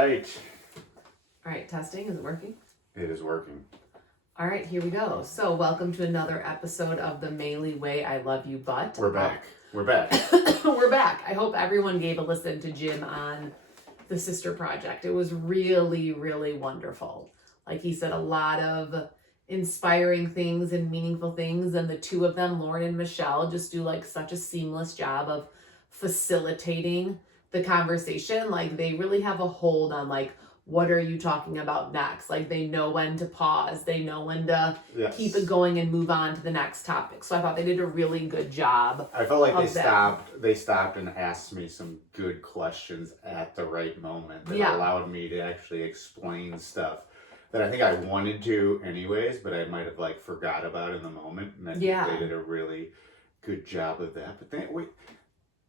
right. All right, testing. Is it working? It is working. All right, here we go. So welcome to another episode of the Maley Way I Love You But. We're back. We're back. We're back. I hope everyone gave a listen to Jim on the Sister Project. It was really, really wonderful. Like he said, a lot of inspiring things and meaningful things. And the two of them, Lauren and Michelle, just do like such a seamless job of facilitating the conversation. Like they really have a hold on like, what are you talking about next? Like they know when to pause. They know when to keep it going and move on to the next topic. So I thought they did a really good job. I felt like they stopped and asked me some good questions at the right moment that allowed me to actually explain stuff that I think I wanted to anyways, but I might have like forgot about in the moment. And I think they did a really good job of that. But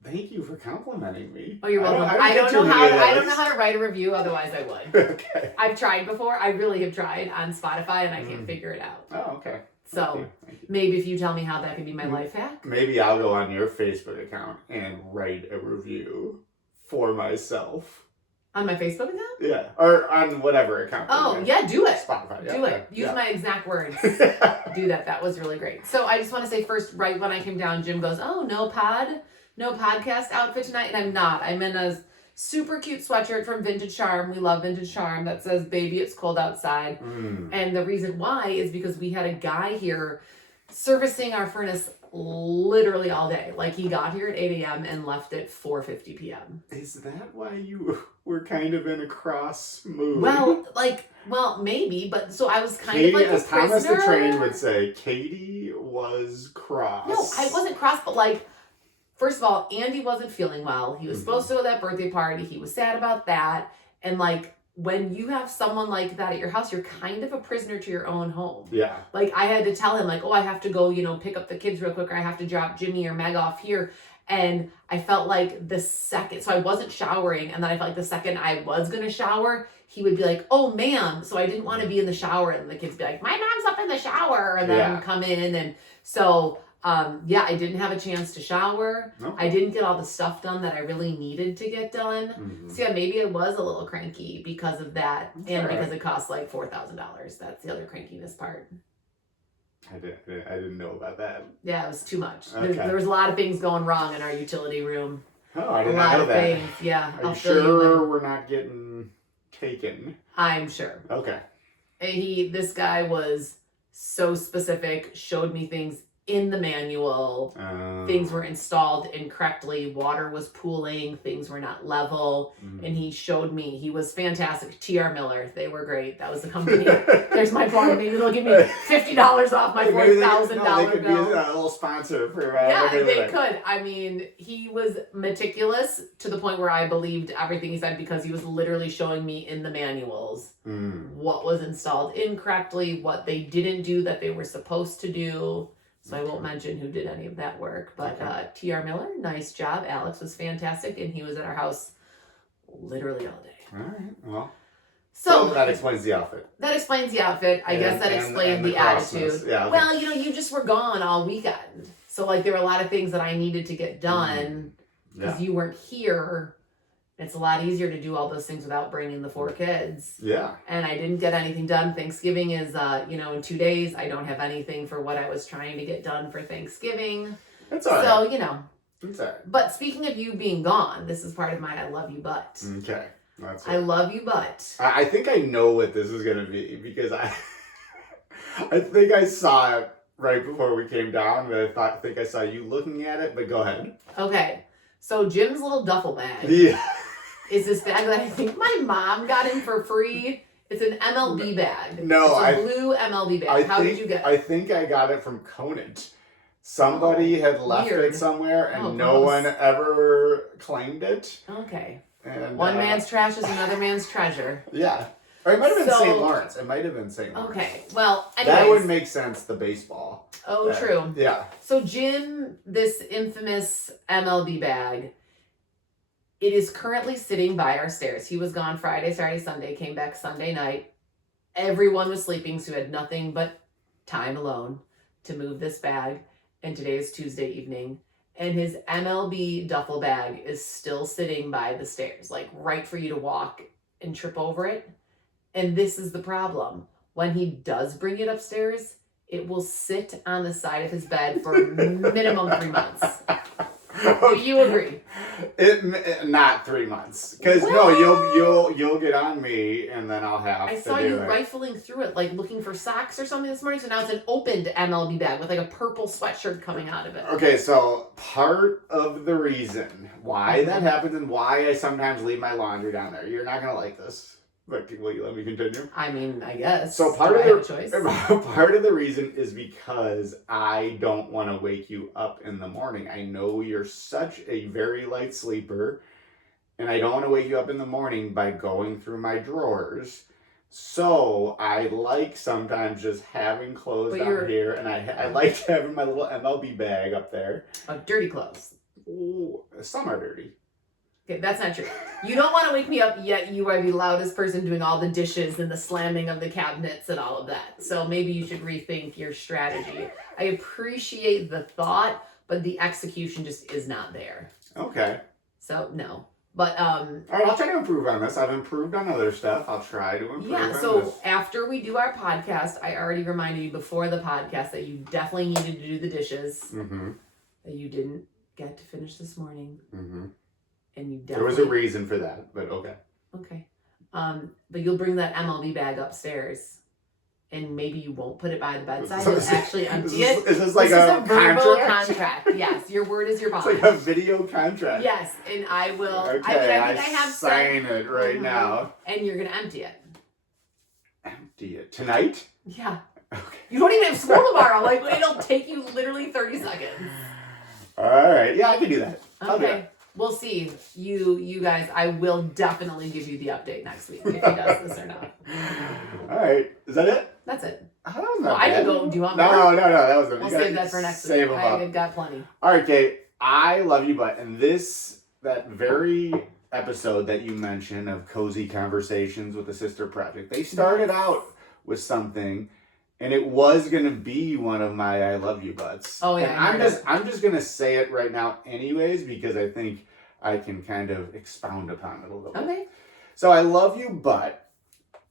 thank you for complimenting me. Oh, you're welcome. I don't know how to write a review, otherwise I would. Okay. I've tried before. I really have tried on Spotify and I can't figure it out. Oh, okay. So maybe if you tell me how that could be my life hack. Maybe I'll go on your Facebook account and write a review for myself. On my Facebook account? Yeah. Or on whatever account. Oh, yeah, do it. Spotify. Yeah. Do it. Use my exact words. Do that. That was really great. So I just want to say first, right when I came down, Jim goes, oh, no podcast outfit tonight. And I'm not. I'm in a super cute sweatshirt from Vintage Charm. We love Vintage Charm that says, baby, it's cold outside. And the reason why is because we had a guy here servicing our furnace literally all day. Like he got here at 8 a.m. and left at 4:50 p.m. Is that why you were kind of in a cross mood? Well, maybe, but so I was kind of like a as prisoner. Thomas the Train would say, Katie was cross. No, I wasn't cross, but like, first of all, Andy wasn't feeling well. He was supposed to go to that birthday party. He was sad about that. And like, when you have someone like that at your house, you're kind of a prisoner to your own home. Yeah. Like I had to tell him like, oh, I have to go, pick up the kids real quick, or I have to drop Jimmy or Meg off here. And I felt like the second, so I wasn't showering. And then I felt like the second I was going to shower, he would be like, oh, ma'am. So I didn't want to be in the shower. And the kids be like, my mom's up in the shower. And then come in. And so, I didn't have a chance to shower. Okay. I didn't get all the stuff done that I really needed to get done. So yeah, maybe I was a little cranky because of that. That's because it cost like $4,000. That's the other crankiness part. I didn't know about that. Yeah, it was too much. Okay. There was a lot of things going wrong in our utility room. Oh, I did not know that. Things. Yeah. Are you sure we're not getting taken? I'm sure. Okay. And this guy was so specific, showed me things in the manual. Things were installed incorrectly. Water was pooling. Things were not level. And he showed me. He was fantastic. TR Miller. They were great. That was the company. There's my plug. Maybe they'll give me $50 off my $4,000 They could bill. Be a little sponsor for they could. I mean, he was meticulous to the point where I believed everything he said because he was literally showing me in the manuals what was installed incorrectly, what they didn't do that they were supposed to do. So I won't mention who did any of that work, but TR Miller, nice job. Alex was fantastic, and he was at our house literally all day. All right, well. So that explains the outfit. That explains the outfit. I guess that explained the attitude. Yeah, okay. Well, you just were gone all weekend. So like there were a lot of things that I needed to get done because you weren't here. It's a lot easier to do all those things without bringing the 4 kids. Yeah. And I didn't get anything done. Thanksgiving is, in 2 days. I don't have anything for what I was trying to get done for Thanksgiving. That's all right. So, It's all right. But speaking of you being gone, this is part of my I love you but. Okay. That's I love you but. I think I know what this is going to be because I think I saw it right before we came down. But I think I saw you looking at it, but go ahead. Okay. So Jim's little duffel bag. Yeah. Is this bag that I think my mom got him for free. It's an MLB bag. No, it's a blue MLB bag. How did you get it? I think I got it from Conant. Somebody had left it somewhere and no one ever claimed it. Okay. And, one man's trash is another man's treasure. Yeah. Or it might have been St. Lawrence. It might have been St. Lawrence. Okay. Well, anyways. That would make sense, the baseball. Oh, true. Yeah. So Jim, this infamous MLB bag, it is currently sitting by our stairs. He was gone Friday, Saturday, Sunday, came back Sunday night. Everyone was sleeping, so we had nothing but time alone to move this bag. And today is Tuesday evening. And his MLB duffel bag is still sitting by the stairs, like right for you to walk and trip over it. And this is the problem. When he does bring it upstairs, it will sit on the side of his bed for minimum 3 months. Do you agree? Not 3 months, because no, you'll get on me, and then I'll have. I saw you rifling through it, like looking for socks or something this morning. So now it's an opened MLB bag with like a purple sweatshirt coming out of it. Okay, so part of the reason why that happens and why I sometimes leave my laundry down there. You're not gonna like this. But will you let me continue? I mean, I guess. So part of the reason is because I don't want to wake you up in the morning. I know you're such a very light sleeper, and I don't want to wake you up in the morning by going through my drawers. So I like sometimes just having clothes down here, and I like having my little MLB bag up there. Of dirty clothes. Ooh, some are dirty. Okay, that's not true. You don't want to wake me up, yet you are the loudest person doing all the dishes and the slamming of the cabinets and all of that. So maybe you should rethink your strategy. I appreciate the thought, but the execution just is not there. Okay. So no. But all right, I'll try to improve on this. I've improved on other stuff. I'll try to improve on this. So after we do our podcast, I already reminded you before the podcast that you definitely needed to do the dishes. Mm-hmm. That you didn't get to finish this morning. Mm-hmm. And you definitely... There was a reason for that, but okay. Okay. But you'll bring that MLB bag upstairs, and maybe you won't put it by the bedside. You'll actually empty it. Is this like a verbal contract? Yes. Your word is your bond. It's like a video contract. Yes, and I will. Okay, I think I have sign it right now. And you're gonna empty it. Empty it tonight? Yeah. Okay. You don't even have school tomorrow. Like it'll take you literally 30 seconds. All right. Yeah, I can do that. I'll do it. We'll see. You guys, I will definitely give you the update next week if he does this or not. All right. Is that it? That's it. Oh, that was not I bad. can go. Do you want more? No. That was We'll save that for next week. Save them up. I've got plenty. All right, Kate. I love you, but and that very episode that you mentioned of Cozy Conversations with the Sister Project, they started out with something. And it was gonna be one of my I love you butts. Oh yeah. And I'm just gonna say it right now anyways, because I think I can kind of expound upon it a little bit. Okay. So I love you, but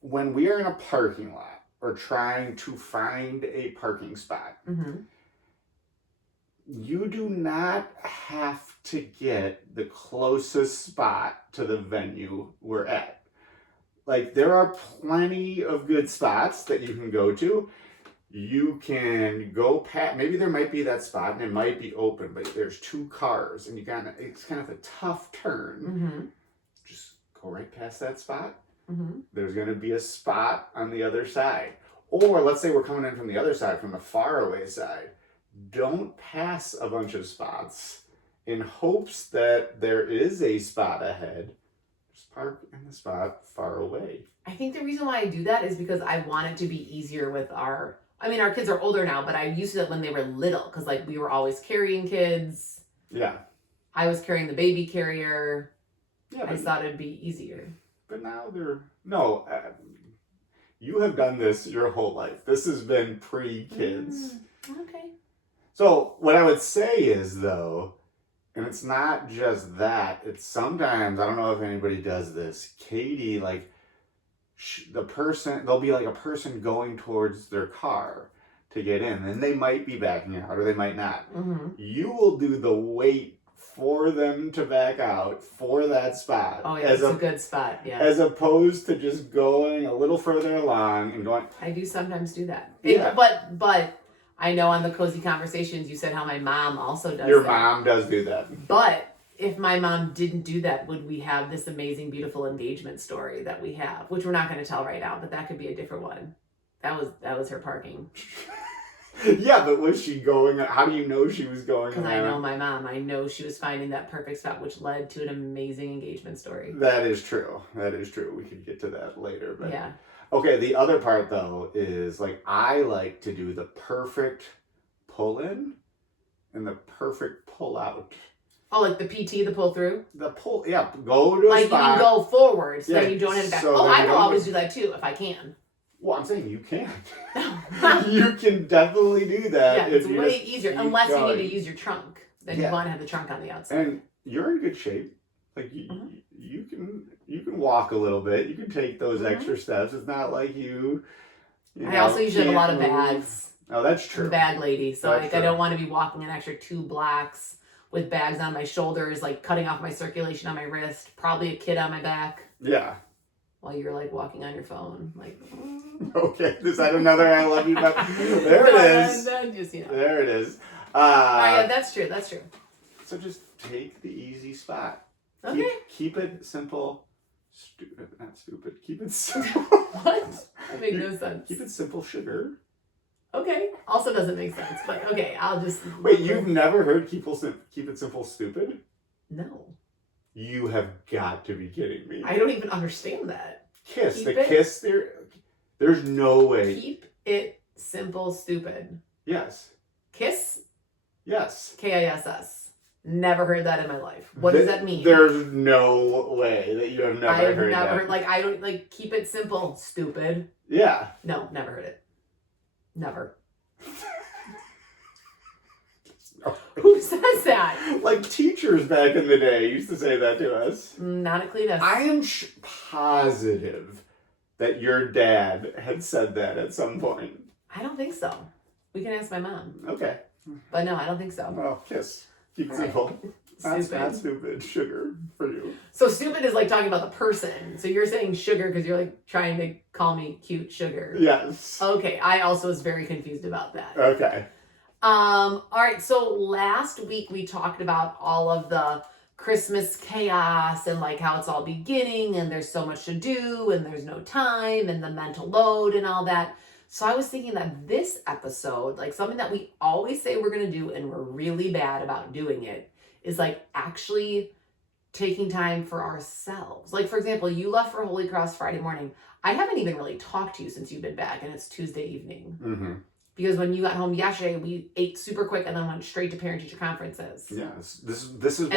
when we are in a parking lot or trying to find a parking spot, you do not have to get the closest spot to the venue we're at. Like, there are plenty of good spots that you can go to. You can go past, maybe there might be that spot and it might be open, but there's two cars and it's kind of a tough turn. Just go right past that spot. There's going to be a spot on the other side. Or let's say we're coming in from the other side, from the faraway side. Don't pass a bunch of spots in hopes that there is a spot ahead. Park in the spot far away. I think the reason why I do that is because I want it to be easier with our kids are older now, but I used to do it when they were little because like we were always carrying kids. Yeah. I was carrying the baby carrier. Yeah. I thought it'd be easier. But now you have done this your whole life. This has been pre-kids. Okay. So what I would say is though, and it's not just that, it's sometimes, I don't know if anybody does this, Katie, like, there'll be like a person going towards their car to get in, and they might be backing out, or they might not. You will do the wait for them to back out for that spot. Oh, yeah, it's a good spot, yeah. As opposed to just going a little further along and going... I do sometimes do that. Yeah. But I know on the Cozy Conversations, you said how my mom also does Your mom does do that. But if my mom didn't do that, would we have this amazing, beautiful engagement story that we have? Which we're not going to tell right now, but that could be a different one. That was her parking. Yeah, but was she going... How do you know she was going? Because I know my mom. I know she was finding that perfect spot, which led to an amazing engagement story. That is true. We could get to that later. But... Yeah. Okay, the other part, though, is, like, I like to do the perfect pull-in and the perfect pull-out. Oh, like the PT, the pull-through? Yeah, go to a spot. Like, you can go forward so that you don't hit back. So I will always do that, too, if I can. Well, I'm saying you can't. You can definitely do that. Yeah, it's way easier, unless you need to use your trunk. Then you want to have the trunk on the outside. And you're in good shape. Like you can walk a little bit. You can take those extra steps. It's not like you I also usually have a lot of bags. Oh, that's true. I'm a bag lady, so That's like true. I don't want to be walking an extra 2 blocks with bags on my shoulders, like cutting off my circulation on my wrist, probably a kid on my back. Yeah. While you're like walking on your phone, like. Okay, is that another I love you? But there it is. Just, you know. There it is. Yeah, that's true. That's true. So just take the easy spot. Okay. Keep it simple. Not stupid. Keep it simple. What? That makes no sense. Keep it simple, sugar. Okay. Also doesn't make sense, but okay, I'll just. Wait, you've never heard keep it simple, stupid? No. You have got to be kidding me. I don't even understand that. Kiss. Kiss there. There's no way. Keep it simple, stupid. Yes. Kiss? Yes. Kiss. Never heard that in my life. What does that mean? There's no way that you have never heard that. I've never, I don't, keep it simple, stupid. Yeah. No, never heard it. Never. Who says that? Like teachers back in the day used to say that to us. Not at Cletus. I am positive that your dad had said that at some point. I don't think so. We can ask my mom. Okay. But no, I don't think so. Well, kiss. Keep it simple. That's not stupid. Sugar for you. So stupid is like talking about the person. So you're saying sugar because you're like trying to call me cute sugar. Yes. Okay. I also was very confused about that. Okay. All right. So last week we talked about all of the Christmas chaos and like how it's all beginning and there's so much to do and there's no time and the mental load and all that. So I was thinking that this episode, like something that we always say we're going to do and we're really bad about doing it, is like actually taking time for ourselves. Like, for example, you left for Holy Cross Friday morning. I haven't even really talked to you since you've been back and it's Tuesday evening. Mm-hmm. Because when you got home yesterday, we ate super quick and then went straight to parent-teacher conferences. Yes, this is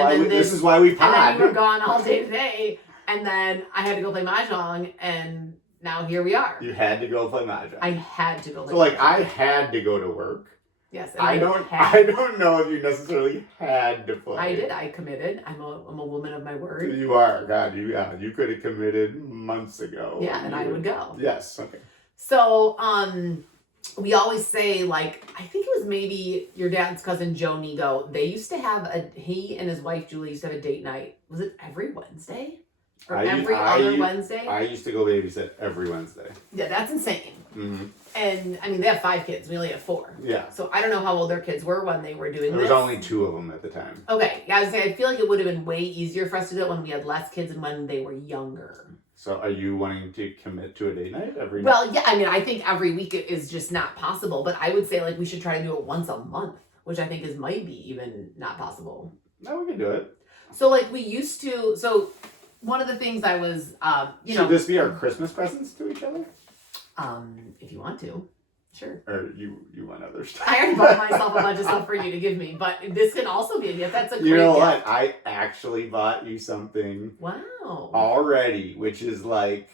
why we pod. And then you were gone all day today, and then I had to go play mahjong, and now here we are. You had to go play mahjong. I had to go play. So like I had to go to work. Yes, I don't know if you necessarily had to play. I did. I committed. I'm a woman of my word. You are. God, you could have committed months ago. Yeah, and I would go. Yes. Okay. So we always say, like, I think it was maybe your dad's cousin Joe Nigo. They used to have he and his wife Julie used to have a date night. Was it every Wednesday? Or every other Wednesday? I used to go babysit every Wednesday. Yeah, that's insane. Mm-hmm. And I mean, they have 5 kids. We only have 4. Yeah. So I don't know how old their kids were when they were doing this. There was only 2 of them at the time. Okay. Yeah, I was saying, I feel like it would have been way easier for us to do it when we had less kids and when they were younger. So are you wanting to commit to a date night every night? Well, yeah, I mean, I think every week is just not possible, but I would say like we should try to do it once a month, which I think might be even not possible. No, we can do it. So like we used to, so one of the things I was, Should this be our Christmas presents to each other? If you want to, sure. Or you want other stuff? I already bought myself a bunch of stuff for you to give me, but this can also be a gift. That's a great You know what? gift. I actually bought you something already, which is like,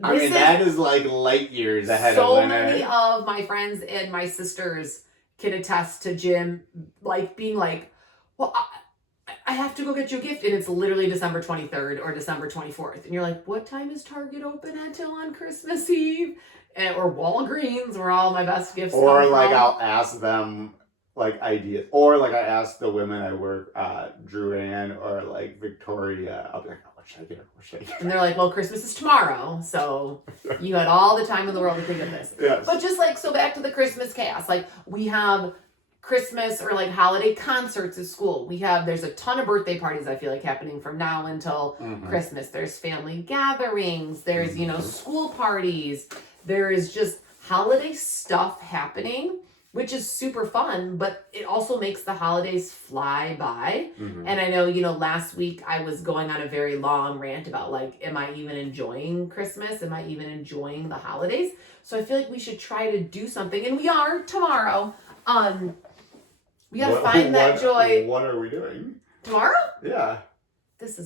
that is like light years ahead of when many of my friends and my sisters can attest to Jim, like being like, well, I have to go get you a gift, and it's literally December 23rd or December 24th, and you're like, what time is Target open until on Christmas Eve? Or Walgreens, where all my best gifts or come like from. I'll ask them like ideas, or like I ask the women I work, Drew Ann or like Victoria, I'll be like, oh, what should I get her? What should I get her? And they're like, well, Christmas is tomorrow, so you had all the time in the world to think of this. Yes. But just like, so back to the Christmas chaos, like we have Christmas or like holiday concerts at school. There's a ton of birthday parties, I feel like, happening from now until Christmas. There's family gatherings, there's, school parties. There is just holiday stuff happening, which is super fun, but it also makes the holidays fly by. Mm-hmm. And I know, last week I was going on a very long rant about like, am I even enjoying Christmas? Am I even enjoying the holidays? So I feel like we should try to do something, and we are tomorrow. We gotta find that joy. What are we doing? Tomorrow? Yeah. This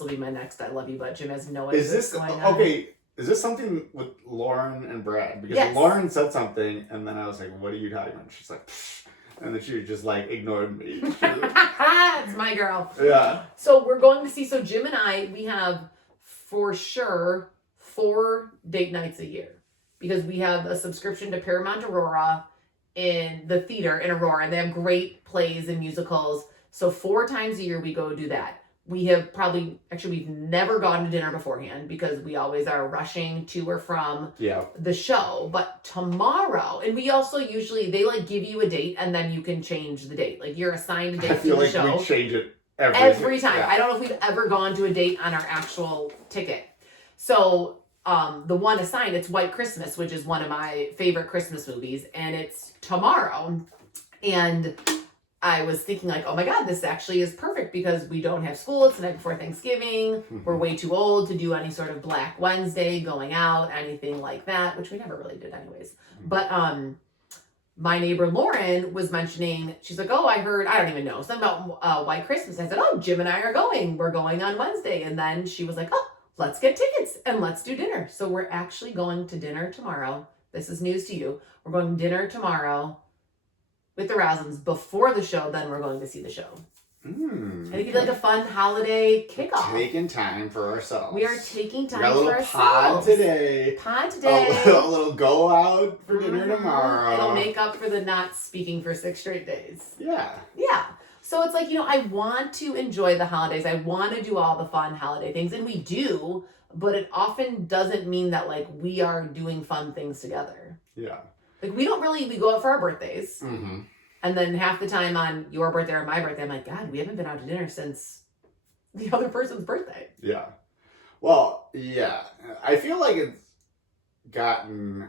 will be my next I love you, but Jim has no idea what's going on. Okay? Is this something with Lauren and Brad? Because Yes. Lauren said something, and then I was like, what are you talking about? She's like, pfft. And then she just like ignored me. It's my girl. Yeah. So we're going to see, so Jim and I, we have for sure 4 date nights a year because we have a subscription to Paramount Aurora in the theater in Aurora, and they have great plays and musicals. So 4 times a year we go do that. We have we've never gone to dinner beforehand because we always are rushing to or from the show. But tomorrow, and we also usually, they like give you a date and then you can change the date. Like you're assigned a date to the show. I feel like we change it every time. Yeah. I don't know if we've ever gone to a date on our actual ticket. So the one assigned, it's White Christmas, which is one of my favorite Christmas movies. And it's tomorrow. And I was thinking like, oh my God, this actually is perfect because we don't have school. It's the night before Thanksgiving. We're way too old to do any sort of Black Wednesday, going out, anything like that, which we never really did anyways. But my neighbor Lauren was mentioning, she's like, oh, I heard, I don't even know, something about White Christmas. I said, oh, Jim and I are going. We're going on Wednesday. And then she was like, oh, let's get tickets and let's do dinner. So we're actually going to dinner tomorrow. This is news to you. We're going to dinner tomorrow with the Rousins before the show, then we're going to see the show. I think it'd be like a fun holiday kickoff. Taking time for ourselves. We are taking time for ourselves. Pod today. A little go out for dinner tomorrow. It'll make up for the not speaking for 6 straight days. Yeah. Yeah. So it's like, I want to enjoy the holidays. I want to do all the fun holiday things, and we do, but it often doesn't mean that like we are doing fun things together. Yeah. Like we go out for our birthdays. And then half the time on your birthday or my birthday, I'm like, God, we haven't been out to dinner since the other person's birthday. Yeah. Well, yeah. I feel like it's gotten,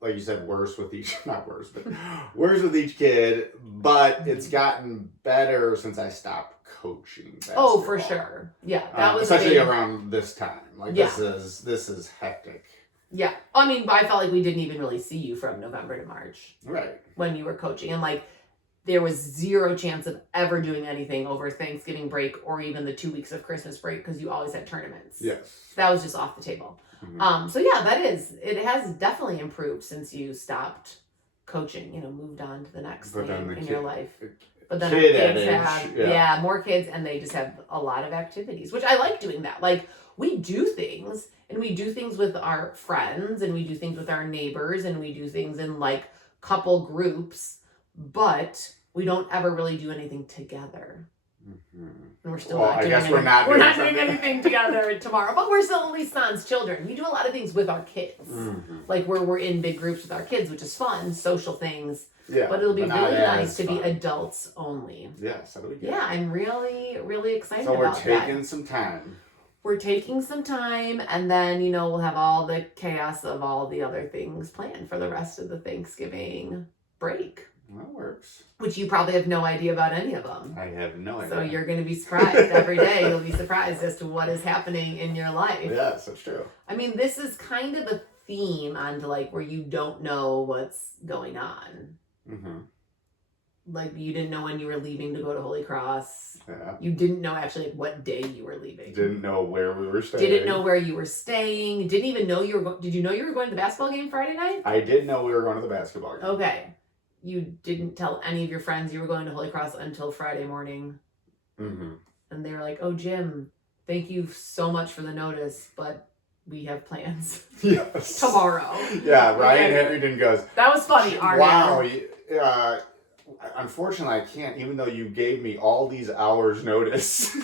like you said, worse with each, not worse, but worse with each kid, but it's gotten better since I stopped coaching basketball. Oh, for sure. Yeah. That was especially around this time. Like this is hectic. Yeah. I mean, I felt like we didn't even really see you from November to March. Right. When you were coaching. And like, there was 0 chance of ever doing anything over Thanksgiving break or even the 2 weeks of Christmas break because you always had tournaments. Yes. That was just off the table. So yeah, it has definitely improved since you stopped coaching, moved on to the next thing in your life. But then our kids have, more kids, and they just have a lot of activities, which I like doing that. Like, we do things, and we do things with our friends, and we do things with our neighbors, and we do things in, like, couple groups, but we don't ever really do anything together. And we're still not doing anything together tomorrow, but we're still at least sans children. We do a lot of things with our kids, like where we're in big groups with our kids, which is fun, social things. Yeah, but it'll be really nice to be adults only. Yes, that'll be good. Yeah, I'm really, really excited about that. So we're taking some time. We're taking some time, and then, we'll have all the chaos of all the other things planned for the rest of the Thanksgiving break. That works. Which you probably have no idea about any of them. I have no idea. So you're going to be surprised every day. You'll be surprised as to what is happening in your life. Yes, that's true. I mean, this is kind of a theme onto like where you don't know what's going on. Like you didn't know when you were leaving to go to Holy Cross. Yeah. You didn't know actually what day you were leaving. Didn't know where we were staying. Didn't know where you were staying. Didn't even know you were. Did you know you were going to the basketball game Friday night? I did know we were going to the basketball game. Okay. You didn't tell any of your friends you were going to Holy Cross until Friday morning. And they were like, oh, Jim, thank you so much for the notice, but we have plans. Yes. Tomorrow. Yeah, Ryan Harrington goes, that was funny, wow. Unfortunately, I can't, even though you gave me all these hours notice.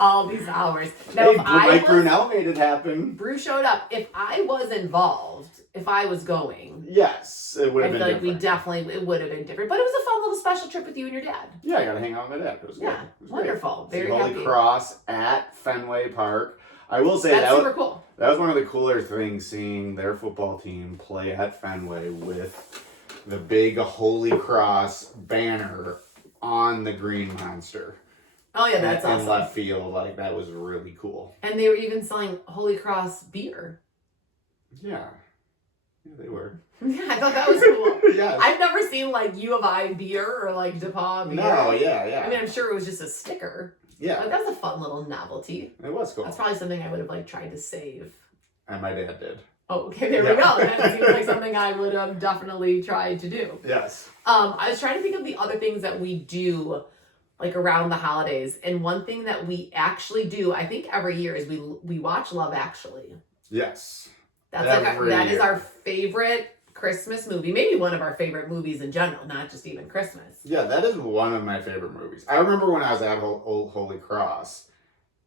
All these hours. Now, Mike Brunel made it happen. Brew showed up. If I was involved, if I was going, yes, it would have been different. I feel like it would have been different. But it was a fun little special trip with you and your dad. Yeah, I got to hang out with my dad. It was good. It was wonderful. Great. Very happy. Holy Cross at Fenway Park. I will say that's super cool. That was one of the cooler things, seeing their football team play at Fenway with the big Holy Cross banner on the green monster. Oh yeah, that's awesome. In left field, like that was really cool. And they were even selling Holy Cross beer. Yeah, they were. Yeah, I thought that was cool. Yes. I've never seen like U of I beer or like DePaul beer. No, yeah. I mean, I'm sure it was just a sticker. Yeah. But that was a fun little novelty. It was cool. That's probably something I would have like tried to save. And my dad did. Oh, okay, there we go. That seems like something I would have definitely tried to do. Yes. I was trying to think of the other things that we do, like around the holidays. And one thing that we actually do, I think every year, is we watch Love Actually. Yes. That's that is our favorite Christmas movie. Maybe one of our favorite movies in general, not just even Christmas. Yeah, that is one of my favorite movies. I remember when I was at Old Holy Cross,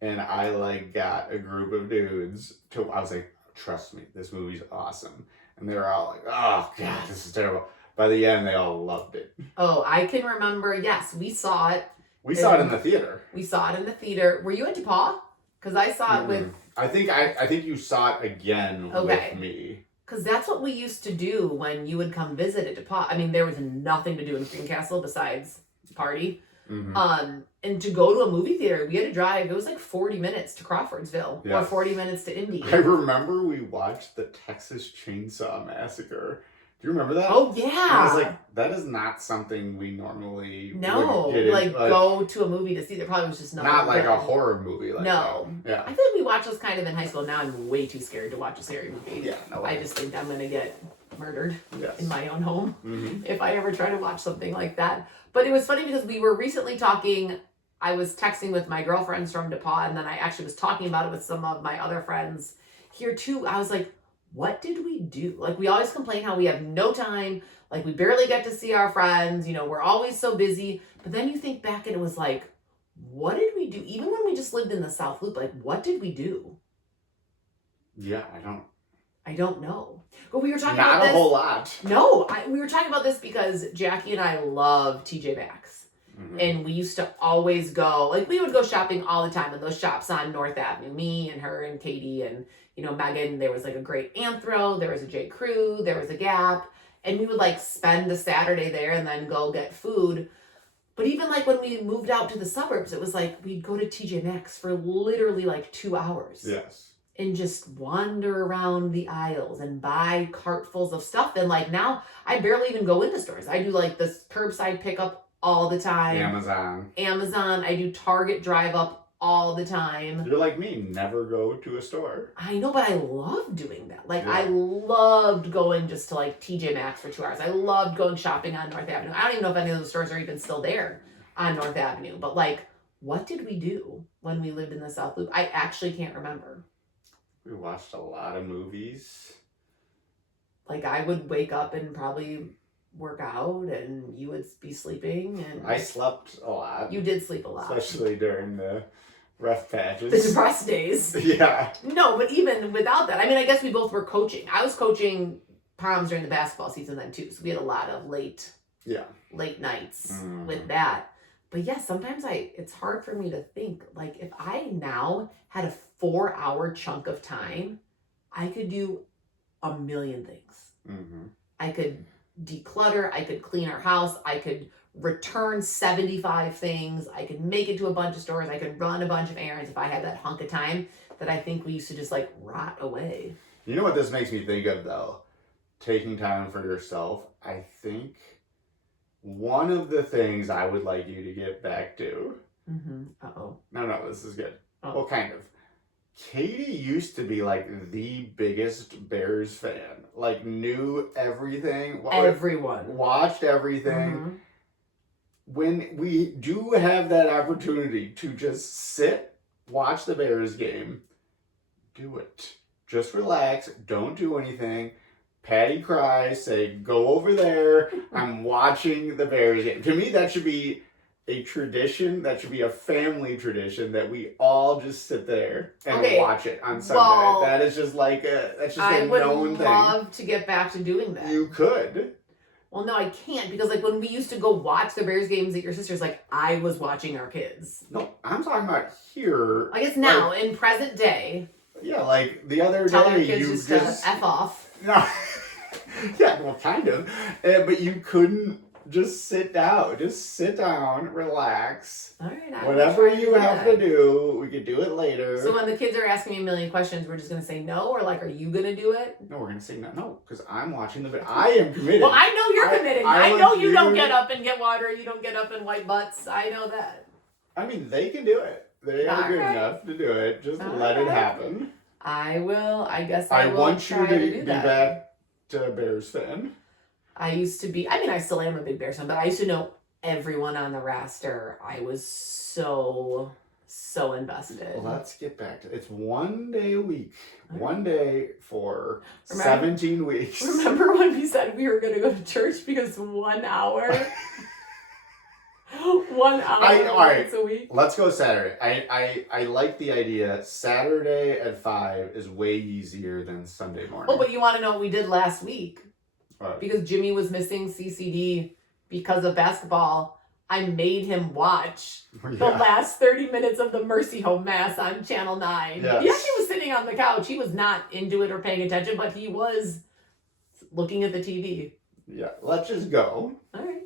and I like got a group of dudes to. I was like, trust me, this movie's awesome. And they were all like, oh, God, this is terrible. By the end, they all loved it. Oh, I can remember, yes, we saw it. We saw it in the theater. We saw it in the theater. Were you at DePaul? Because I saw it with... I think you saw it again with me. Because that's what we used to do when you would come visit at DePaul. I mean, there was nothing to do in Greencastle besides party. Mm-hmm. And to go to a movie theater, we had to drive. It was like 40 minutes to Crawfordsville or 40 minutes to Indy. I remember we watched the Texas Chainsaw Massacre. Do you remember that? Oh, yeah. I was like, that is not something we normally go to a movie to see. There probably was just not like a horror movie. Like no. That. Yeah. I feel like we watched those kind of in high school. Now I'm way too scared to watch a scary movie. Yeah. No way. I just think I'm going to get murdered in my own home if I ever try to watch something like that. But it was funny because we were recently talking. I was texting with my girlfriends from DePaul, and then I actually was talking about it with some of my other friends here too. I was like, what did we do? Like, we always complain how we have no time. Like, we barely get to see our friends. You know, we're always so busy. But then you think back and it was like, what did we do? Even when we just lived in the South Loop, like, what did we do? Yeah, I don't know. But we were talking about this. Not a whole lot. No, we were talking about this because Jackie and I love TJ Maxx. Mm-hmm. And we used to always go, like, we would go shopping all the time in those shops on North Avenue. Me and her and Katie and, you know, Megan. There was like a great Anthro. There was a J. Crew. There was a Gap. And we would like spend a Saturday there and then go get food. But even like when we moved out to the suburbs, it was like we'd go to TJ Maxx for literally like 2 hours. Yes. And just wander around the aisles and buy cartfuls of stuff. And like now I barely even go into stores. I do like this curbside pickup all the time. Amazon. I do Target drive up all the time. You're like me, never go to a store. I know, but I love doing that. Like, I loved going just to like TJ Maxx for 2 hours. I loved going shopping on North Avenue. I don't even know if any of those stores are even still there on North Avenue. But like, what did we do when we lived in the South Loop? I actually can't remember. We watched a lot of movies. Like, I would wake up and probably work out, and you would be sleeping. And I slept a lot. You did sleep a lot, especially during the rough patches, the depressed days. Yeah. No, but even without that, I mean, I guess we both were coaching. I was coaching proms during the basketball season then too, so we had a lot of late nights with that. But yeah, sometimes it's hard for me to think, like, if I now had a 4-hour chunk of time, I could do a million things. I could declutter, I could clean our house, I could return 75 things, I could make it to a bunch of stores, I could run a bunch of errands if I had that hunk of time that I think we used to just like rot away. You know what this makes me think of though? Taking time for yourself. I think one of the things I would like you to get back to. Uh-oh. No, this is good. Oh. Well, kind of. Katie used to be like the biggest Bears fan. Like, knew everything. Everyone. Watched everything. When we do have that opportunity to just sit, watch the Bears game, do it. Just relax. Don't do anything. Patty cries. Say, go over there. I'm watching the Bears game. To me, that should be a tradition. That should be a family tradition that we all just sit there and watch it on Sunday. Well, that is just like that's just a known thing. I would love to get back to doing that. You could. Well, no, I can't, because like when we used to go watch the Bears games at your sister's, like I was watching our kids. No, I'm talking about here. I guess now, like, in present day. Yeah, like the other tell day our kids you just F off. No. Yeah, well, kind of. But you couldn't just sit down. Just sit down, relax. All right. Whatever you have to do, we could do it later. So when the kids are asking me a million questions, we're just going to say no? Or like, are you going to do it? No, we're going to say no. No, because I'm watching the video. I am committed. Well, I know you're committed. I know you don't get up and get water. You don't get up and wipe butts. I know that. I mean, they can do it. They are good enough to do it. Just let it happen. I will. I guess I will want you try to do be that. back to Bears fan. I used to be. I mean, I still am a big Bears fan, but I used to know everyone on the roster. I was so invested. Well, let's get back to it's 1 day a week. All right. 1 day for 17 weeks. Remember when we said we were going to go to church because 1 hour? 1 hour once a week? Let's go Saturday. I like the idea. Saturday at 5 is way easier than Sunday morning. Oh, but you want to know what we did last week? What? Because Jimmy was missing CCD because of basketball. I made him watch the last 30 minutes of the Mercy Home Mass on Channel 9. Yes. He actually was sitting on the couch. He was not into it or paying attention, but he was looking at the TV. Yeah, let's just go. All right.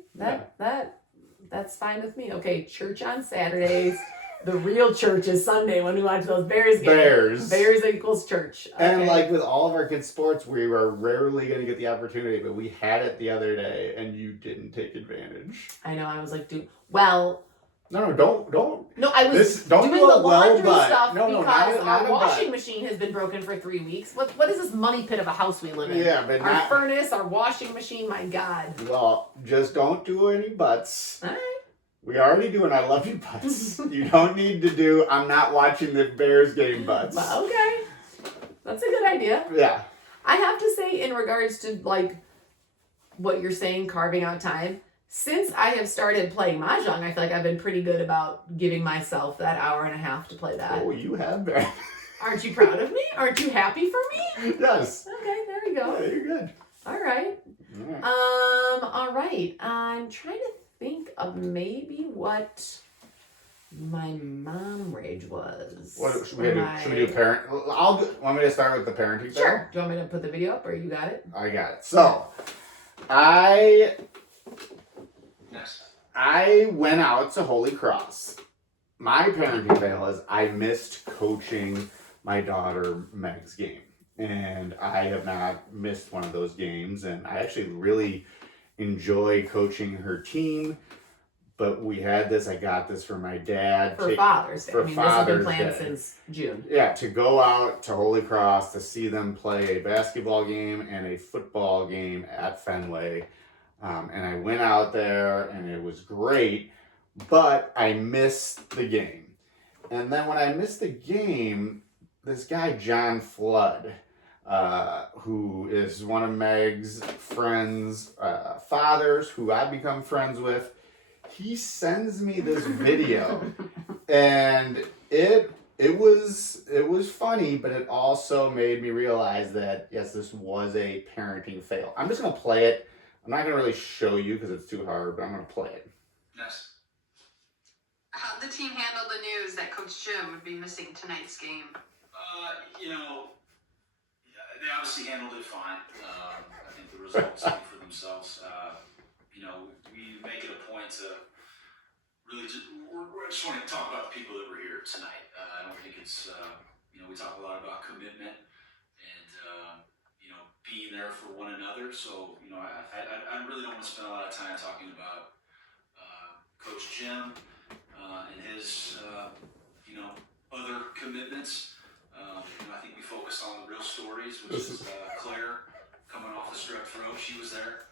That's fine with me. Okay, church on Saturdays. The real church is Sunday when we watch those Bears games. Bears equals church. Okay. And like with all of our kids' sports, we were rarely going to get the opportunity, but we had it the other day, and you didn't take advantage. I know. I was like, dude. Well. No, don't. No, I was doing the laundry stuff because our washing machine has been broken for 3 weeks. What is this money pit of a house we live in? Yeah, but our furnace, our washing machine. My God. Well, just don't do any buts. All right. We already do an I love you butts. You don't need to do I'm not watching the Bears game butts. Well, okay. That's a good idea. Yeah. I have to say, in regards to like what you're saying, carving out time, since I have started playing Mahjong, I feel like I've been pretty good about giving myself that hour and a half to play that. Oh, you have been. Aren't you proud of me? Aren't you happy for me? Yes. Okay, there we go. Yeah, you're good. All right. All right. I'm trying to think of maybe what my mom rage was. What should we do? Should we do parent? Want me to start with the parenting? Sure. Do you want me to put the video up, or you got it? I got it. So, I went out to Holy Cross. My parenting fail is I missed coaching my daughter Meg's game, and I have not missed one of those games. And I actually really enjoy coaching her team. But we had this, I got this for my dad. For Father's Day. For this Father's has been planned Day. since June. Yeah, to go out to Holy Cross to see them play a basketball game and a football game at Fenway. And I went out there and it was great, but I missed the game. And then when I missed the game, this guy, John Flood, who is one of Meg's friends' fathers, who I've become friends with, he sends me this video, and it was funny, but it also made me realize that yes, this was a parenting fail. I'm just gonna play it. I'm not gonna really show you because it's too hard, but I'm gonna play it. Yes. How'd the team handle the news that Coach Jim would be missing tonight's game? They obviously handled it fine. I think the results speak for themselves. We make it a point to really just want to talk about the people that were here tonight. I don't think it's, we talk a lot about commitment and, being there for one another. So, I really don't want to spend a lot of time talking about Coach Jim and his, other commitments. I think we focused on the real stories, which is Claire coming off the strep throat. She was there.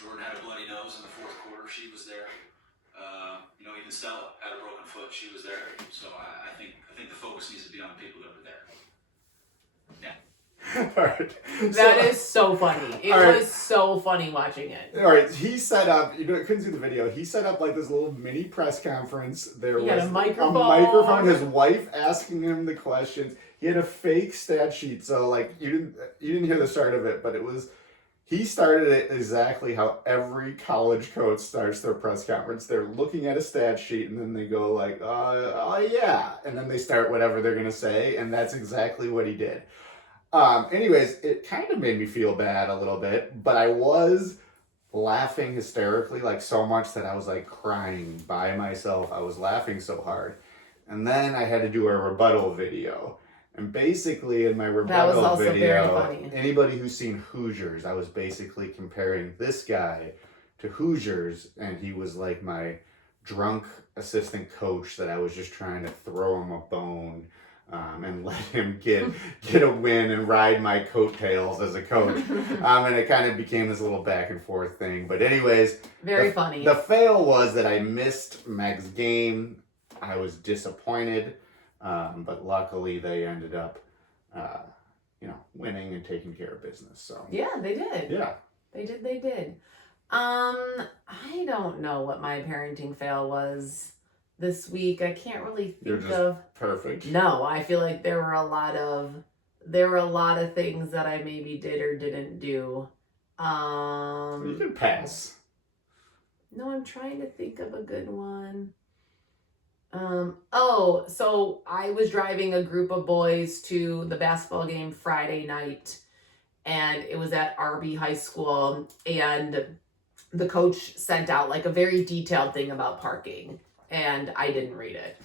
Jordan had a bloody nose in the fourth quarter. She was there. Even Stella had a broken foot. She was there. So I think the focus needs to be on the people that were there. Yeah. All right. That is so funny. It was so funny watching it. All right, he set up, couldn't see the video, he set up like this little mini press conference. There He was had a microphone. his wife asking him the questions. He had a fake stat sheet, so like you didn't hear the start of it, but he started it exactly how every college coach starts their press conference. They're looking at a stat sheet and then they go like, oh yeah, and then they start whatever they're gonna say, and that's exactly what he did. Anyways, it kind of made me feel bad a little bit, but I was laughing hysterically, like so much that I was like crying by myself. I was laughing so hard. And then I had to do a rebuttal video. And basically in my rebuttal video, anybody who's seen Hoosiers, I was basically comparing this guy to Hoosiers, and he was like my drunk assistant coach that I was just trying to throw him a bone. and let him get a win and ride my coattails as a coach. And it kind of became this little back and forth thing. But anyways, Very funny. The fail was that I missed Meg's game. I was disappointed, but luckily they ended up, winning and taking care of business. So yeah, they did. Yeah, they did. I don't know what my parenting fail was this week. I can't really think of. Perfect. No, I feel like there were a lot of things that I maybe did or didn't do. You can pass. No, I'm trying to think of a good one. So I was driving a group of boys to the basketball game Friday night, and it was at RB High School, and the coach sent out like a very detailed thing about parking, and I didn't read it.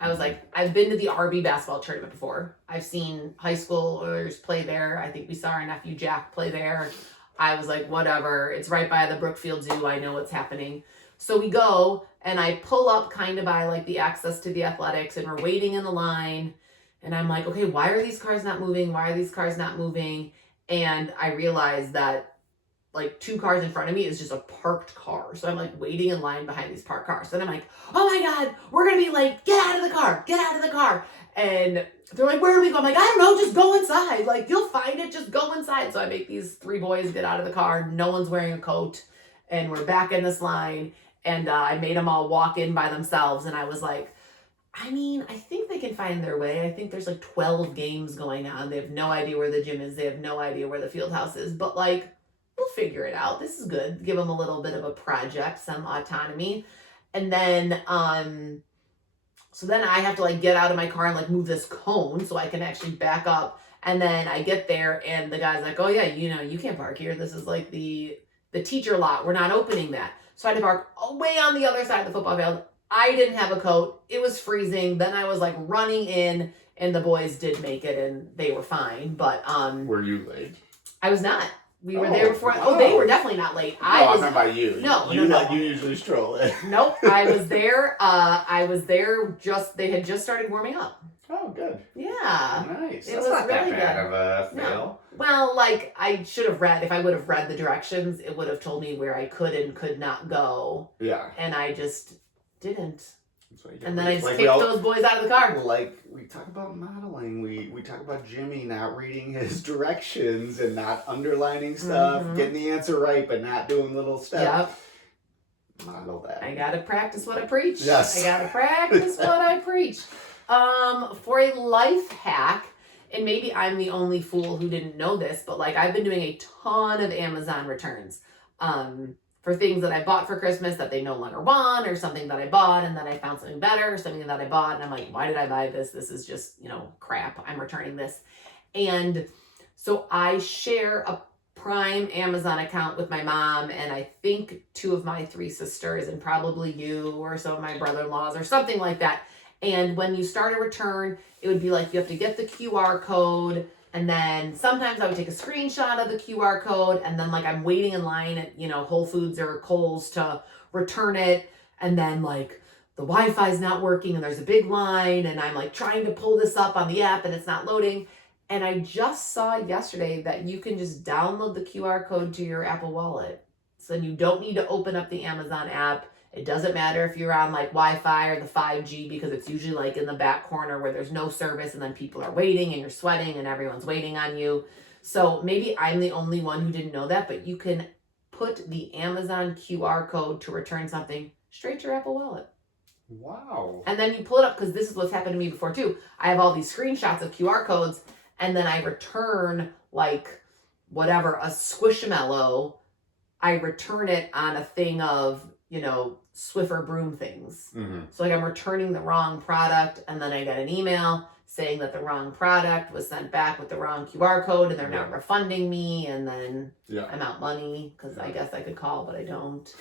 I was like, I've been to the RB basketball tournament before. I've seen high schoolers play there. I think we saw our nephew Jack play there. I was like, whatever. It's right by the Brookfield Zoo. I know what's happening. So we go, and I pull up kind of by like the access to the athletics, and we're waiting in the line. And I'm like, okay, why are these cars not moving? Why are these cars not moving? And I realized that like 2 cars in front of me is just a parked car. So I'm like waiting in line behind these parked cars. And I'm like, oh my God, we're going to be late. Get out of the car. Get out of the car. And they're like, where do we go? I'm like, I don't know. Just go inside. Like, you'll find it. Just go inside. So I make these 3 boys get out of the car. No one's wearing a coat. And we're back in this line. And I made them all walk in by themselves. And I was like, I think they can find their way. I think there's like 12 games going on. They have no idea where the gym is. They have no idea where the field house is. But like, we'll figure it out. This is good. Give them a little bit of a project, some autonomy. And then, so then I have to like get out of my car and like move this cone so I can actually back up. And then I get there and the guy's like, oh yeah, you can't park here. This is like the teacher lot. We're not opening that. So I had to park way on the other side of the football field. I didn't have a coat. It was freezing. Then I was like running in, and the boys did make it and they were fine. But were you late? I was not. We were there before. Oh, they were definitely not late. I was not by you. No. You usually stroll in. Nope. I was there. They had just started warming up. Oh, good. Yeah. Nice. It That's was not really that bad good. of a fail. No. Well, like I should have read. If I would have read the directions, it would have told me where I could and could not go. Yeah. And I just didn't. And then ready. I just kicked those boys out of the car. Like we talk about modeling, we talk about Jimmy not reading his directions and not underlining stuff, getting the answer right, but not doing little steps. Yep. Model that. I gotta practice what I preach. Yes. I gotta practice what I preach. For a life hack, and maybe I'm the only fool who didn't know this, but like I've been doing a ton of Amazon returns. For things that I bought for Christmas that they no longer want, or something that I bought and then I found something better, or something that I bought and I'm like, why did I buy this? This is just, crap. I'm returning this. And so I share a Prime Amazon account with my mom and I think 2 of my 3 sisters and probably you or some of my brother-in-laws or something like that. And when you start a return, it would be like you have to get the QR code. And then sometimes I would take a screenshot of the QR code and then like I'm waiting in line at, Whole Foods or Kohl's to return it. And then like the Wi-Fi is not working and there's a big line and I'm like trying to pull this up on the app and it's not loading. And I just saw yesterday that you can just download the QR code to your Apple Wallet. So you don't need to open up the Amazon app. It doesn't matter if you're on like Wi-Fi or the 5G because it's usually like in the back corner where there's no service and then people are waiting and you're sweating and everyone's waiting on you. So maybe I'm the only one who didn't know that, but you can put the Amazon QR code to return something straight to your Apple Wallet. Wow. And then you pull it up because this is what's happened to me before too. I have all these screenshots of QR codes and then I return like whatever, a Squishmallow. I return it on a thing of, Swiffer broom things. Mm-hmm. So like I'm returning the wrong product and then I get an email saying that the wrong product was sent back with the wrong QR code and they're not refunding me and then I'm out money because I guess I could call, but I don't.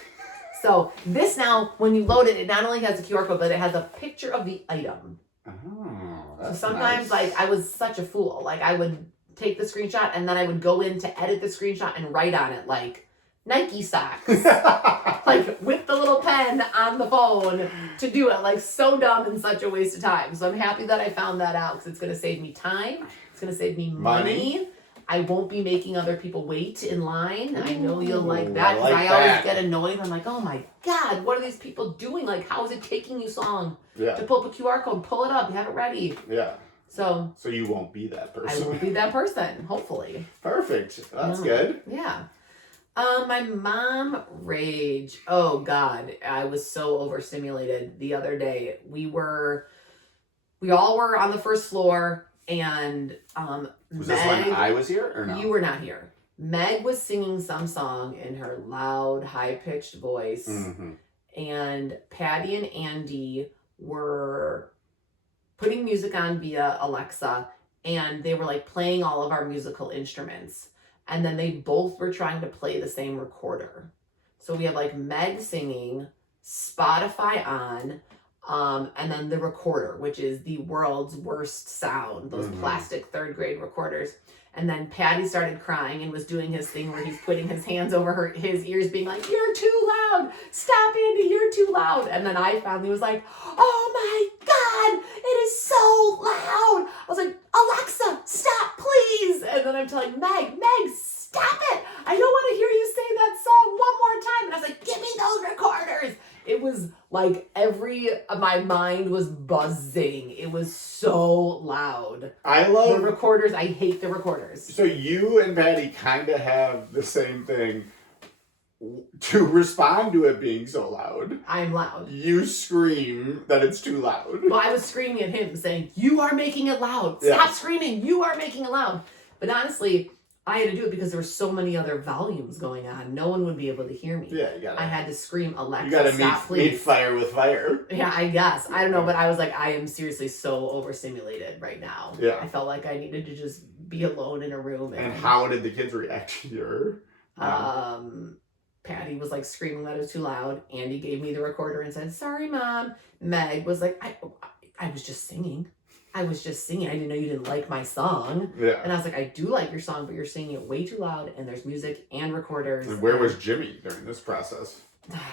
So this now, when you load it, it not only has a QR code, but it has a picture of the item. Oh, that's so sometimes nice. Like I was such a fool. Like I would take the screenshot and then I would go in to edit the screenshot and write on it like Nike socks. Like, with the little pen on the phone to do it. Like, so dumb and such a waste of time. So I'm happy that I found that out because it's going to save me time. It's going to save me money. I won't be making other people wait in line. I know you'll like that because I always get annoyed. I'm like, oh my God, what are these people doing? Like, how is it taking you so long to pull up a QR code? Pull it up. You have it ready. Yeah. So you won't be that person. I won't be that person, hopefully. Perfect. That's good. Yeah. My mom rage. Oh God, I was so overstimulated the other day. We all were on the first floor, and was Meg, this when I was here or no? You were not here. Meg was singing some song in her loud, high-pitched voice, and Patty and Andy were putting music on via Alexa, and they were like playing all of our musical instruments. And then they both were trying to play the same recorder. So we have like Meg singing, Spotify on, and then the recorder, which is the world's worst sound, those plastic third grade recorders. And then Patty started crying and was doing his thing where he's putting his hands over his ears being like, you're too loud. Stop, Andy, you're too loud. And then I finally was like, oh my God, it is so loud. I was like, Alexa, stop, please. And then I'm telling Meg, stop it. I don't want to hear you say that song one more time. And I was like, give me those recorders. It was like my mind was buzzing. It was so loud. I love the recorders. I hate the recorders. So you and Patty kind of have the same thing. To respond to it being so loud, I'm loud. You scream that it's too loud. Well, I was screaming at him saying, you are making it loud. Stop screaming. You are making it loud. But honestly, I had to do it because there were so many other volumes going on. No one would be able to hear me. Yeah, I had to scream, Alexa, you gotta stop, please. meet fire with fire. Yeah, I guess. I don't know, but I was like, I am seriously so overstimulated right now. Yeah. I felt like I needed to just be alone in a room. And how did the kids react to your... Patty was like screaming that it was too loud. Andy gave me the recorder and said, sorry, Mom. Meg was like, I was just singing. I didn't know you didn't like my song. Yeah. And I was like, I do like your song, but you're singing it way too loud, and there's music and recorders. And where was Jimmy during this process?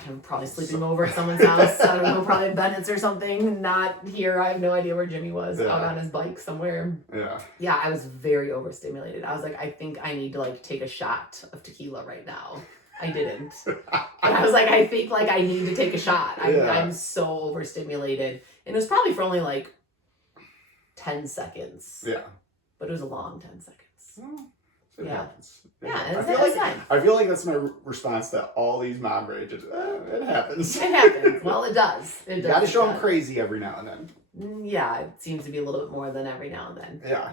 I'm probably sleeping over at someone's house. I don't know, probably at Bennett's or something. Not here. I have no idea where Jimmy was. Out on his bike somewhere. Yeah. Yeah, I was very overstimulated. I was like, I think I need to like take a shot of tequila right now. I didn't. But I was like, I think like I need to take a shot. I'm so overstimulated. And it was probably for only like 10 seconds. Yeah. But it was a long 10 seconds. It happens. Yeah, I feel like that's my response to all these mom rages. It happens. It happens. Well, it does. You gotta show them crazy every now and then. Yeah, it seems to be a little bit more than every now and then. Yeah.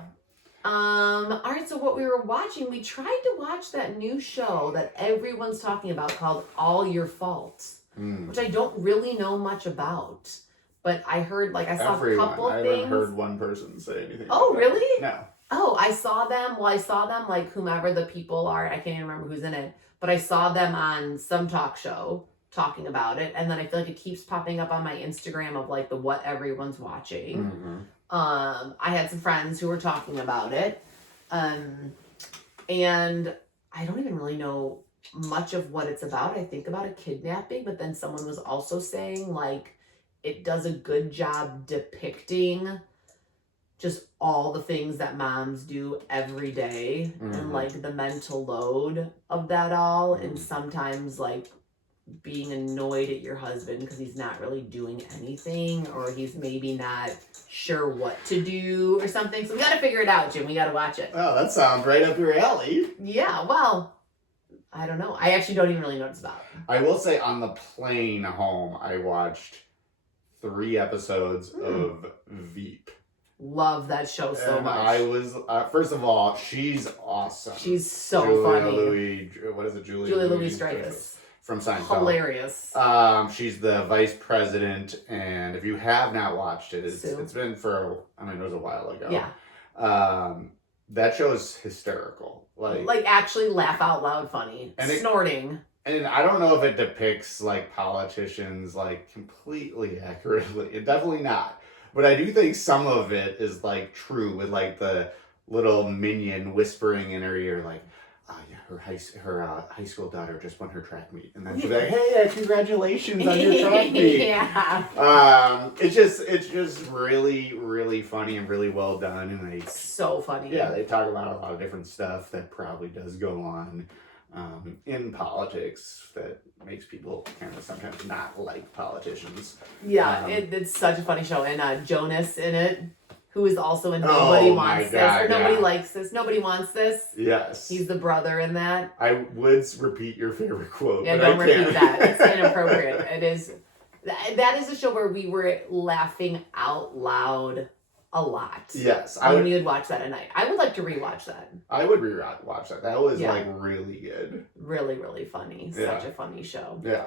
All right, so what we were watching, we tried to watch that new show that everyone's talking about called All Your Fault, which I don't really know much about. But I heard, like, I saw a couple things. I haven't heard one person say anything. Oh, really? No. Oh, I saw them, like, whomever the people are. I can't even remember who's in it. But I saw them on some talk show talking about it. And then I feel like it keeps popping up on my Instagram of, like, the what everyone's watching. Mm-hmm. I had some friends who were talking about it. And I don't even really know much of what it's about. I think about a kidnapping, but then someone was also saying, like, it does a good job depicting just all the things that moms do every day and like the mental load of that all. And sometimes like being annoyed at your husband because he's not really doing anything, or he's maybe not sure what to do or something. So we got to figure it out, Jim. We got to watch it. Oh, that sounds right up your alley. Yeah, well, I don't know. I actually don't even really know what it's about. I will say on the plane home, I watched 3 episodes of Veep. Love that show so much. I was, first of all, she's awesome. She's so funny. Julie Louis-Dreyfus. From Seinfeld. Hilarious. She's the vice president, and if you have not watched it, it's been it was a while ago. Yeah. That show is hysterical. Like actually laugh out loud funny. And snorting. And I don't know if it depicts like politicians like completely accurately. It definitely not. But I do think some of it is like true with like the little minion whispering in her ear like, her high school daughter just won her track meet, and then she'll be like, "Hey, congratulations on your track meet!" Yeah. It's just really, really funny and really well done, and they So funny. Yeah, they talk about a lot of different stuff that probably does go on in politics that makes people kind of sometimes not like politicians. Yeah, it's such a funny show, and Jonas in it, who is also in Nobody Wants This, or Nobody Likes This, Nobody Wants This. Yes. He's the brother in that. I would repeat your favorite quote. Yeah, but don't I repeat can't. that. It's inappropriate. It is. That is a show where we were laughing out loud a lot. Yes. We would watch that at night. I would like to rewatch that. I would watch that. That was Yeah. like really good. Really, really funny. Yeah. Such a funny show. Yeah.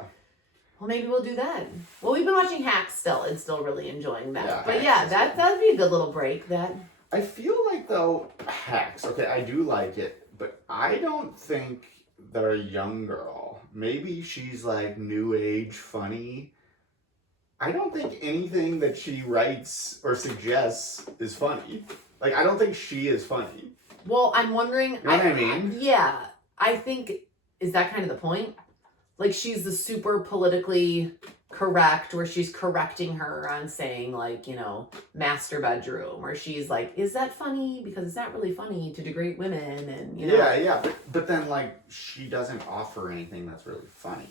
Well, maybe we'll do that. Well, we've been watching Hacks still and still really enjoying that. Yeah, but Hacks yeah, is that'd be a good little break. That I feel like though Hacks, okay, I do like it, but I don't think the young girl, maybe she's like new age funny. I don't think anything that she writes or suggests is funny. Like, I don't think she is funny. Well, I'm wondering. You know what I mean? Yeah, I think, is that kind of the point? Like, she's the super politically correct, where she's correcting her on saying, like, you know, master bedroom, or she's like, is that funny? Because it's not really funny to degrade women, and, you know. Yeah, but then, like, she doesn't offer anything that's really funny.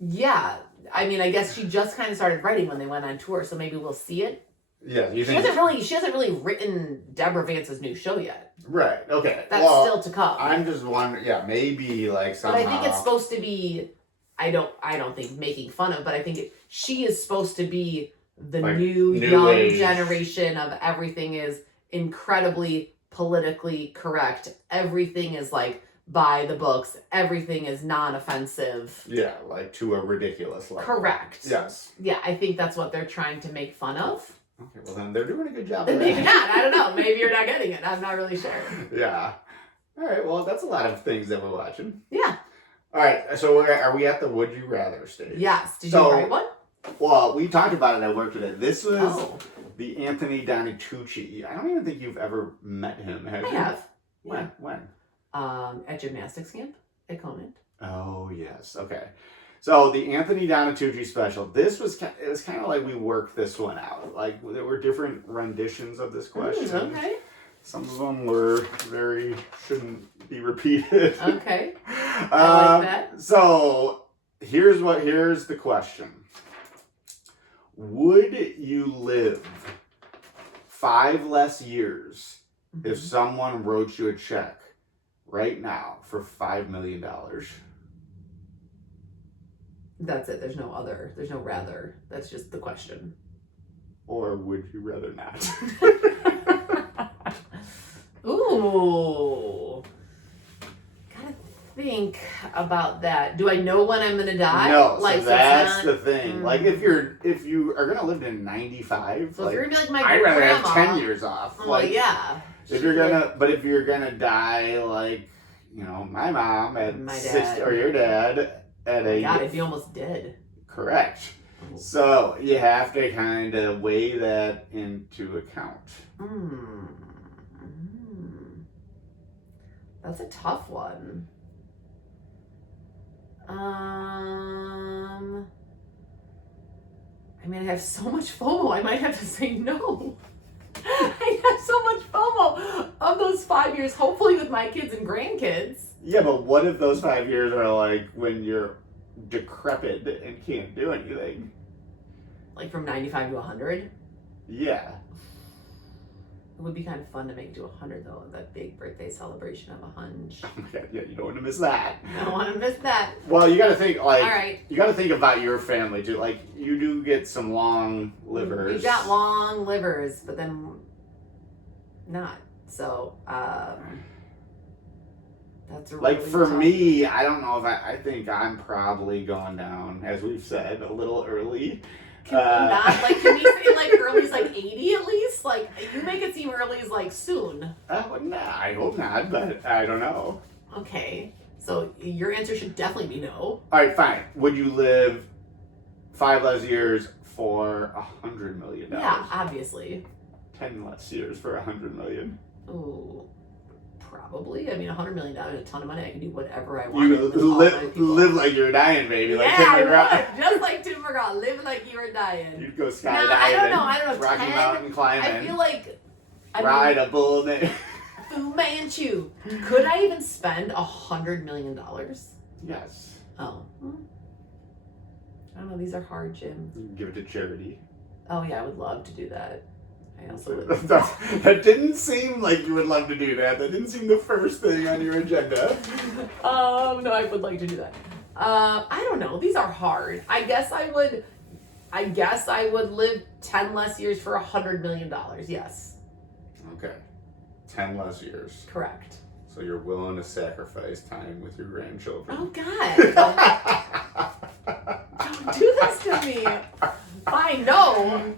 Yeah, I mean, I guess she just kind of started writing when they went on tour, so maybe we'll see it. Yeah, you She think... hasn't really written Deborah Vance's new show yet. Right, okay. That's still to come. I'm just wondering, yeah, maybe, like, somehow... But I think it's supposed to be, I don't think making fun of, but I think she is supposed to be the like, new young age generation of everything is incredibly politically correct. Everything is, like, by the books. Everything is non-offensive. Yeah, like, to a ridiculous level. Correct. Yes. Yeah, I think that's what they're trying to make fun of. Okay, well then they're doing a good job. But of maybe that. not. I don't know. Maybe you're not getting it. I'm not really sure. Yeah. All right. Well, that's a lot of things that we're watching. Yeah. All right. So are we at the would you rather stage? Yes. Did So- you write one? Well, we talked about it at work today. This was Oh, the Anthony Donatucci. I don't even think you've ever met him. Have I you? have. When? When? At gymnastics camp at Conant. Oh yes. Okay. So the Anthony Donatucci special. This was it was kind of like we worked this one out. Like there were different renditions of this question. Okay. Some of them were shouldn't be repeated. Okay. I like that. So here's the question. Would you live 5 less years if someone wrote you a check right now for $5 million? That's it. There's no rather. That's just the question. Or would you rather not? Ooh. Gotta think about that. Do I know when I'm gonna die? No, Like, so that's it's the not- thing. Like if you are gonna live to 95, So like, if you're gonna be like my I'd rather grandma, have 10 years off. I'm Like yeah. if you're gonna die like, you know, my mom at My 60 dad. or your dad at a God, I'd be almost dead. correct. So you have to kind of weigh that into account. That's a tough one. I mean, I have so much FOMO. I might have to say no. I have so much FOMO of those 5 years, hopefully with my kids and grandkids. Yeah, but what if those 5 years are like when you're decrepit and can't do anything? Like from 95 to 100. Yeah. It would be kind of fun to make it to 100 though, that big birthday celebration of a hunch. Oh my god, yeah, you don't want to miss that. I don't want to miss that. Well, you gotta think like All right. you gotta think about your family too. Like you do get some long livers. We've got long livers, but then not. So, that's a Like really for tough- me, I don't know if I think I'm probably going down, as we've said, a little early. Can we not? Like, can we say like early's like 80 at least? Like, you make it seem early's like soon. Nah, I hope not, but I don't know. Okay. So your answer should definitely be no. Alright, fine. Would you live 5 less years for $100 million? Yeah, obviously. 10 less years for $100 million. Ooh, probably Probably. I mean, $100 million is a ton of money. I can do whatever I want. You live like you're dying, baby. Like yeah, Tim I McGraw. would. Just like Tim McGraw. Live like you were dying. You'd go skydiving. No, I don't know. Rocky 10, Mountain climbing. I feel like... Ride a bull. Fu Manchu. Could I even spend $100 million? Yes. Oh. I don't know. These are hard, Jim. You can give it to charity. Oh, yeah. I would love to do that. I also would. That didn't seem like you would love to do that. That didn't seem the first thing on your agenda. No, I would like to do that. I don't know. These are hard. I guess I would live 10 less years for $100 million. Yes. Okay. 10 less years. Correct. So you're willing to sacrifice time with your grandchildren. Oh, God. Don't do this to me. Fine, no.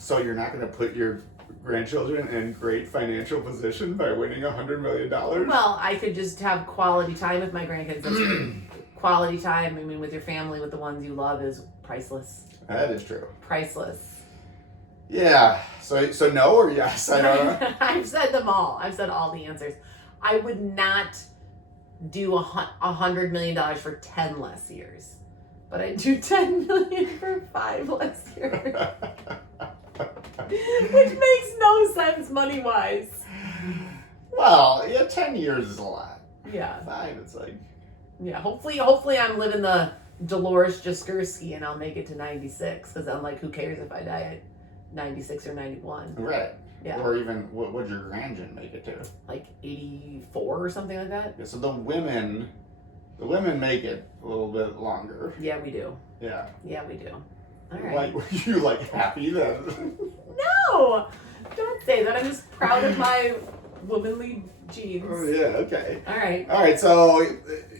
So you're not going to put your grandchildren in great financial position by winning $100 million? Well, I could just have quality time with my grandkids. That's great. Quality time, I mean, with your family, with the ones you love, is priceless. That is true. Priceless. Yeah. So no or yes? I don't know. I've said them all. I've said all the answers. I would not do $100 million for 10 less years. But I'd do $10 million for 5 less years. Which makes no sense money-wise. Well, yeah, 10 years is a lot. Yeah. 5, it's like... Yeah, hopefully I'm living the Dolores Jaskursky and I'll make it to 96. Because I'm like, who cares if I die at 96 or 91? Right. Yeah. Or even, what would your grandchildren make it to? Like 84 or something like that? Yeah, so the women make it a little bit longer. Yeah, we do. Yeah. Yeah, we do. All right. Like, were you like happy then? No! Don't say that. I'm just proud of my womanly genes. Oh, yeah, okay. All right. All right, so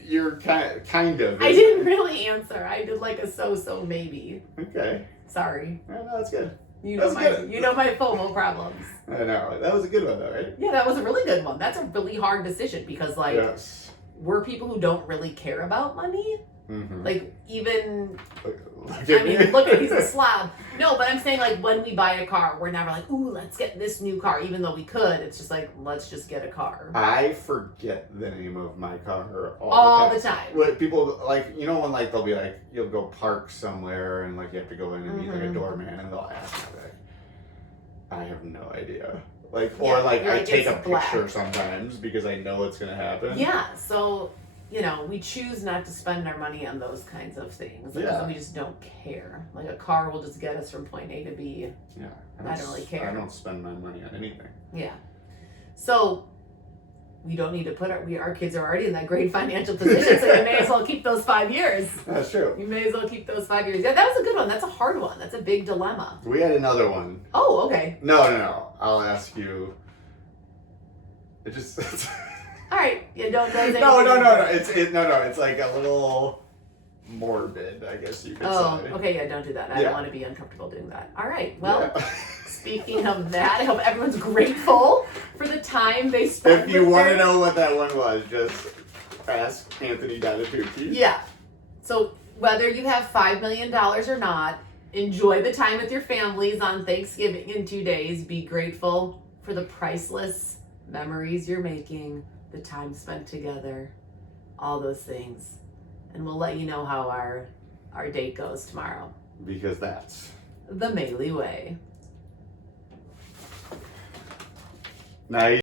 you're kind of. I didn't really answer. I did like a so-so maybe. Okay. Sorry. No, that's good. You know my FOMO problems. I know. That was a good one though, right? Yeah, that was a really good one. That's a really hard decision because like Yes. we're people who don't really care about money. Mm-hmm. Like even Look look at he's a slob. No, but I'm saying like when we buy a car, we're never like, ooh, let's get this new car, even though we could. It's just like, let's just get a car. I forget the name of my car all the time. What people like, you know, when like they'll be like, you'll go park somewhere and like you have to go in and meet like a doorman and they'll ask me like, I have no idea. Like, or like I take a picture sometimes because I know it's gonna happen. Yeah, so you know, we choose not to spend our money on those kinds of things. Like, we just don't care. Like a car will just get us from point A to B. Yeah. I don't really care. I don't spend my money on anything. Yeah. So we don't need to put our kids are already in that great financial position, so you may as well keep those 5 years. That's true. You may as well keep those 5 years. Yeah, that was a good one. That's a hard one. That's a big dilemma. We had another one. Oh, okay. No. I'll ask you. It just. All right. Yeah, don't say No. It's like a little morbid, I guess you could say. Okay. Yeah, don't do that. I don't want to be uncomfortable doing that. All right. Well, speaking of that, I hope everyone's grateful for the time they spent. If you want to know what that one was, just ask Anthony Donatucci. Yeah. So whether you have $5 million or not, enjoy the time with your families on Thanksgiving in 2 days. Be grateful for the priceless memories you're making, the time spent together, all those things. And we'll let you know how our date goes tomorrow. Because that's The Maley Way. Nice.